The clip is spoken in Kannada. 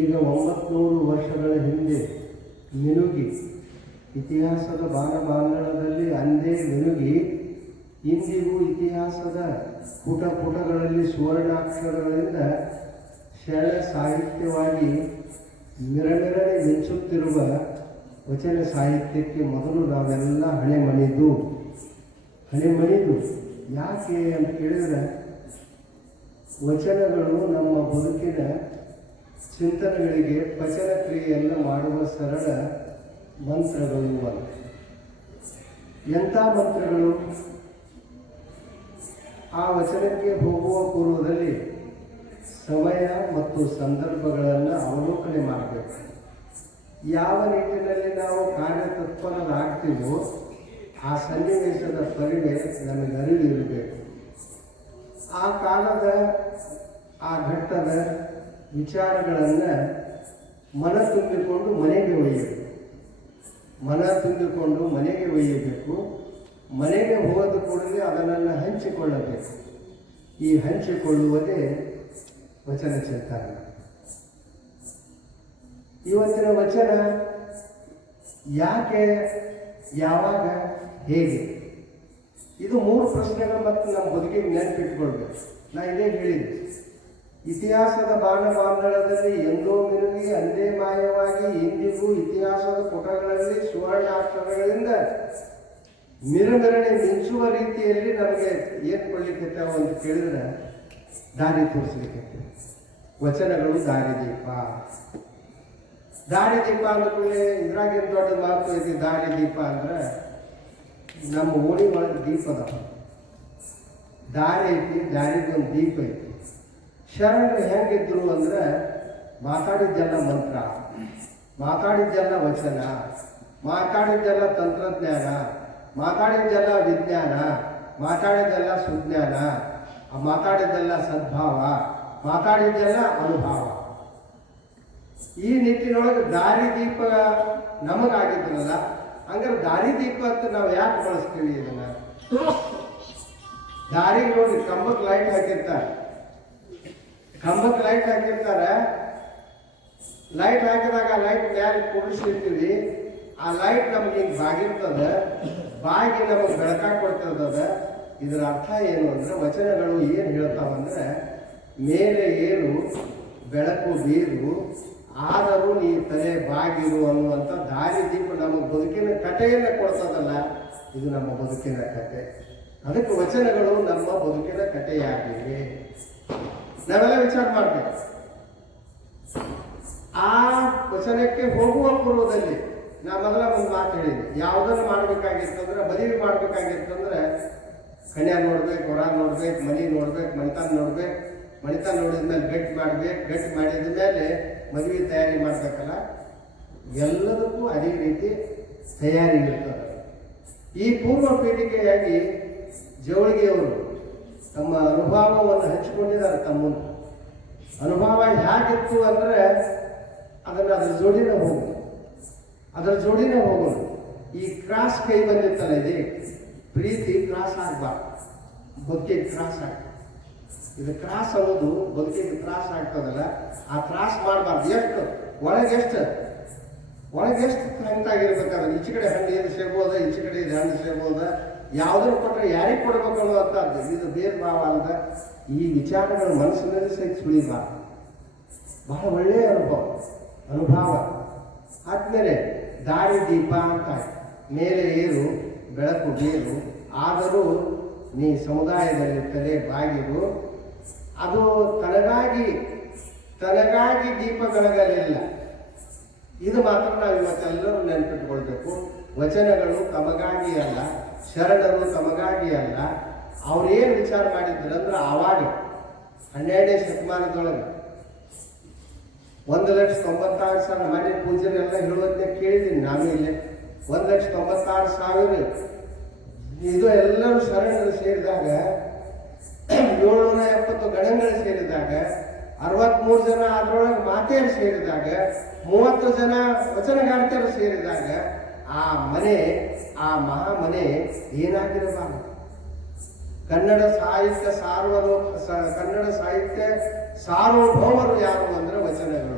ಈಗ 900 ವರ್ಷಗಳ ಹಿಂದೆ ಮಿನುಗಿ ಇತಿಹಾಸದ ಬಾಣದಲ್ಲಿ ಅಂದೇ ಮಿನುಗಿ ಇಂದಿಗೂ ಇತಿಹಾಸದ ಪುಟಗಳಲ್ಲಿ ಸುವರ್ಣಾಕ್ಷರಗಳಿಂದ ಶರಣ ಸಾಹಿತ್ಯವಾಗಿ ಮಿರಮಿರನೆ ಮಿಂಚುತ್ತಿರುವ ವಚನ ಸಾಹಿತ್ಯಕ್ಕೆ ಮೊದಲು ನಾವೆಲ್ಲ ಹಣೆ ಮಣಿದು ಯಾಕೆ ಅಂತ ಕೇಳಿದರೆ ವಚನಗಳು ನಮ್ಮ ಬದುಕಿನ ಚಿಂತನೆಗಳಿಗೆ ಪಚನ ಕ್ರಿಯೆಯನ್ನು ಮಾಡುವ ಸರಳ ಮಂತ್ರಗಳು ಅಂತ. ಎಂಥ ಮಂತ್ರಗಳು? ಆ ವಚನಕ್ಕೆ ಹೋಗುವ ಪೂರ್ವದಲ್ಲಿ ಸಮಯ ಮತ್ತು ಸಂದರ್ಭಗಳನ್ನು ಅವಲೋಕನೆ ಮಾಡಬೇಕು. ಯಾವ ನಿಟ್ಟಿನಲ್ಲಿ ನಾವು ಕಾರ್ಯತತ್ಪರರಾಗ್ತೀವೋ ಆ ಸನ್ನಿವೇಶದ ಪರಿವೆ ನಮಗೆ ಅರಿವಿರಬೇಕು. ಆ ಕಾಲದ ಆ ಘಟ್ಟದ ವಿಚಾರಗಳನ್ನು ಮನ ತುಂಬಿಕೊಂಡು ಮನೆಗೆ ಒಯ್ಯಬೇಕು. ಮನೆಗೆ ಹೋದ ಕೂಡಲೇ ಅದನ್ನು ಹಂಚಿಕೊಳ್ಳಬೇಕು. ಈ ಹಂಚಿಕೊಳ್ಳುವುದೇ ವಚನ ಚಿಂತನ. ಇವತ್ತಿನ ವಚನ ಯಾಕೆ, ಯಾವಾಗ, ಹೇಗೆ? ಇದು 3 ಪ್ರಶ್ನೆಗಳು ಮತ್ತು ನಮ್ಮ ಬದುಕಿಗೆ ನೆನಪಿಟ್ಕೊಳ್ಬೇಕು. ನಾ ಇದೇ ಹೇಳಿದ್ದೆ, ಇತಿಹಾಸದ ಬಾಣದಲ್ಲಿ ಎಂದೋ ಮಿನುಗಿ ಅಂದೇ ಮಾಯವಾಗಿ ಇಂದಿಗೂ ಇತಿಹಾಸದ ಪುಟಗಳಲ್ಲಿ ಸುವರ್ಣಾಕ್ಷರಗಳಿಂದ ಮಿರಮಿರನೆ ಮಿಂಚುವ ರೀತಿಯಲ್ಲಿ ನಮಗೆ ಏನು ಕೊಡ್ಲಿಕ್ಕೆ ಅಂತ ಕೇಳಿದ್ರೆ ದಾರಿ ತೋರಿಸ್ಲಿಕ್ಕೆ. ವಚನಗಳು ದಾರಿದೀಪ ಅಂದ್ಕೊಳ್ಳಿ. ಇದ್ರಾಗೇನು ದೊಡ್ಡ ಮಾತು ಐತಿ. ದಾರಿದೀಪ ಅಂದ್ರೆ ನಮ್ಮ ಓಣಿ ಒಳಗೆ ದೀಪದ ದಾರಿ ಐತಿ, ದಾರಿಗೊಂದು ದೀಪ ಐತಿ. ಶರಣರು ಹೆಂಗಿದ್ರು ಅಂದ್ರೆ ಮಾತಾಡಿದ್ದೆಲ್ಲ ಮಂತ್ರ, ಮಾತಾಡಿದ್ದೆಲ್ಲ ವಚನ, ಮಾತಾಡಿದ್ದೆಲ್ಲ ತಂತ್ರಜ್ಞಾನ, ಮಾತಾಡಿದ್ದೆಲ್ಲ ವಿಜ್ಞಾನ, ಮಾತಾಡಿದ್ದೆಲ್ಲ ಸುಜ್ಞಾನ, ಮಾತಾಡಿದ್ದೆಲ್ಲ ಸದ್ಭಾವ, ಮಾತಾಡಿದ್ದೆಲ್ಲ ಅನುಭವ. ಈ ನಿಟ್ಟಿನೊಳಗೆ ದಾರಿದೀಪ ನಮಗಾಗಿದ್ರಲ್ಲ, ಹಂಗಾರೆ ದಾರಿದೀಪ ಅಂತ ನಾವು ಯಾಕೆ ಬಳಸ್ತೀವಿ? ಇದನ್ನ ದಾರಿಗೆ ನೋಡಿ ಕಂಬಕ್ಕೆ ಲೈಟ್ ಹಾಕಿರ್ತಾರೆ. ಲೈಟ್ ಹಾಕಿದಾಗ ಆ ಲೈಟ್ ಮ್ಯಾಲೆ ಕೂಡಿಸಿರ್ತೀವಿ. ಆ ಲೈಟ್ ನಮ್ಗೆ ಹಿಂಗೆ ಬಾಗಿರ್ತದೆ, ಬಾಗಿ ನಮಗೆ ಬೆಳಕಾಗಿ ಕೊಡ್ತಿರ್ತದ. ಇದರ ಅರ್ಥ ಏನು ಅಂದ್ರೆ, ವಚನಗಳು ಏನು ಹೇಳ್ತಾವಂದ್ರೆ, ಮೇಲೆ ಏರು ಬೆಳಕು ಬೀರು ಆದರೂ ನೀ ತಲೆ ಬಾಗಿರು ಅನ್ನುವಂಥ ದಾರಿದೀಪ ನಮಗೆ ಬದುಕಿನ ಕಥೆಯನ್ನು ಕೊಡ್ತದಲ್ಲ, ಇದು ನಮ್ಮ ಬದುಕಿನ ಕಥೆ. ಅದಕ್ಕೆ ವಚನಗಳು ನಮ್ಮ ಬದುಕಿನ ಕಥೆಯಾಗಿವೆ. ನಾವೆಲ್ಲ ವಿಚಾರ ಮಾಡ್ಬೇಕು. ಆ ವಚನಕ್ಕೆ ಹೋಗುವ ಪೂರ್ವದಲ್ಲಿ ನಾ ಮೊದಲ ಒಂದು ಮಾತು ಹೇಳಿದ್ದೆ, ಯಾವುದನ್ನು ಮಾಡಬೇಕಾಗಿತ್ತಂದ್ರೆ, ಮದುವೆ ಮಾಡಬೇಕಾಗಿತ್ತಂದ್ರೆ ಕನ್ಯಾ ನೋಡ್ಬೇಕು, ಹೊರ ನೋಡ್ಬೇಕು, ಮನೆ ನೋಡ್ಬೇಕು, ಮಣಿತಾನ ನೋಡ್ಬೇಕು, ಮಣಿತಾನ ನೋಡಿದ್ಮೇಲೆ ಗಟ್ಟಿ ಮಾಡ್ಬೇಕು, ಗಟ್ಟಿ ಮಾಡಿದ ಮೇಲೆ ಮದುವೆ ತಯಾರಿ ಮಾಡ್ಬೇಕಲ್ಲ. ಎಲ್ಲದಕ್ಕೂ ಅದೇ ರೀತಿ ತಯಾರಿ ಇರ್ತದೆ. ಈ ಪೂರ್ವ ಪೀಳಿಗೆಯಾಗಿ ಜವಳಿಗೆಯವರು ತಮ್ಮ ಅನುಭವವನ್ನು ಹಂಚಿಕೊಂಡಿದ್ದಾರೆ. ತಮ್ಮ ಅನುಭವ ಹೇಗಿತ್ತು ಅಂದರೆ ಅದರ ಜೋಡಿನ ಹೋಗೋದು. ಈ ಕ್ರಾಸ್ ಕೈ ಬಂದಿತ್ತಲ್ಲ, ಇದೆ ಪ್ರೀತಿ ಕ್ರಾಸ್ ಆಗಬಾರ್ದು, ಬದುಕಿಗೆ ಕ್ರಾಸ್ ಆಗ್ತದೆ. ಇದು ಕ್ರಾಸ್ ಅನ್ನೋದು ಬದುಕಿಗೆ ಕ್ರಾಸ್ ಆಗ್ತದಲ್ಲ, ಆ ಕ್ರಾಸ್ ಮಾಡಬಾರ್ದು. ಒಳಗೆಷ್ಟು ಕಂತಾಗಿರ್ಬೇಕಾದ್ರೆ ಈಚೆ ಕಡೆ ಹಣ್ಣು ಇದು ಸೇರ್ಬೋದ, ಈಚೆ ಕಡೆ ಇದು ಹಣ್ಣು ಸೇರ್ಬೋದ, ಯಾವುದನ್ನು ಕೊಟ್ಟರೆ ಯಾರಿಗೆ ಕೊಡಬೇಕು ಅನ್ನೋವಂಥದ್ದು. ಇದು ಬೇರೆ ಭಾವ ಅಂತ ಈ ವಿಚಾರಗಳು ಮನಸ್ಸಿನಲ್ಲಿ ಸಹಿತ ಸುಳಿಬಾರ್ದು. ಬಹಳ ಒಳ್ಳೆಯ ಅನುಭವ ಆದ್ಮೇಲೆ ದಾರಿದೀಪ ಅಂತ, ಮೇಲೆ ಏರು ಬೆಳಕು ಬೀರು ಆದರೂ ನೀ ಸಮುದಾಯದಲ್ಲಿ ತಲೆ ಬಾಗಿರು. ಅದು ತನಗಾಗಿ ದೀಪ ಬೆಳಗಲಿಲ್ಲ. ಇದು ಮಾತ್ರ ನಾವು ಇವತ್ತೆಲ್ಲರೂ ನೆನಪಿಟ್ಕೊಳ್ಬೇಕು. ವಚನಗಳು ತಮಗಾಗಿ ಅಲ್ಲ, ಶರಣರು ತಮಗಾಗಿ ಅಲ್ಲ. ಅವ್ರೇನು ವಿಚಾರ ಮಾಡಿದ್ರಂದ್ರೆ, ಆವಾಗ 12ನೇ ಶತಮಾನದೊಳಗೆ 1,96,000 ಮನೆ ಪೂಜೆನೆಲ್ಲ ಹೇಳುವಂತೆ ಕೇಳಿದ್ದೀನಿ ನಾನು. ಇಲ್ಲೇ 1,96,000 ಇದು ಎಲ್ಲರೂ ಶರಣರು ಸೇರಿದಾಗ, 770 ಗಣಗಳು ಸೇರಿದಾಗ, 63 ಜನ ಅದರೊಳಗೆ ಮಾತೆಯರು ಸೇರಿದಾಗ, 30 ಜನ ವಚನಗಾರ್ತಿಯರು ಸೇರಿದಾಗ ಆ ಮನೆ, ಆ ಮಹಾಮನೆ ಏನಾಗಿರಬಾರದು? ಕನ್ನಡ ಸಾಹಿತ್ಯ ಸಾರ್ವಭೌಮರು ಯಾರು ಅಂದ್ರೆ ವಚನಗಳು.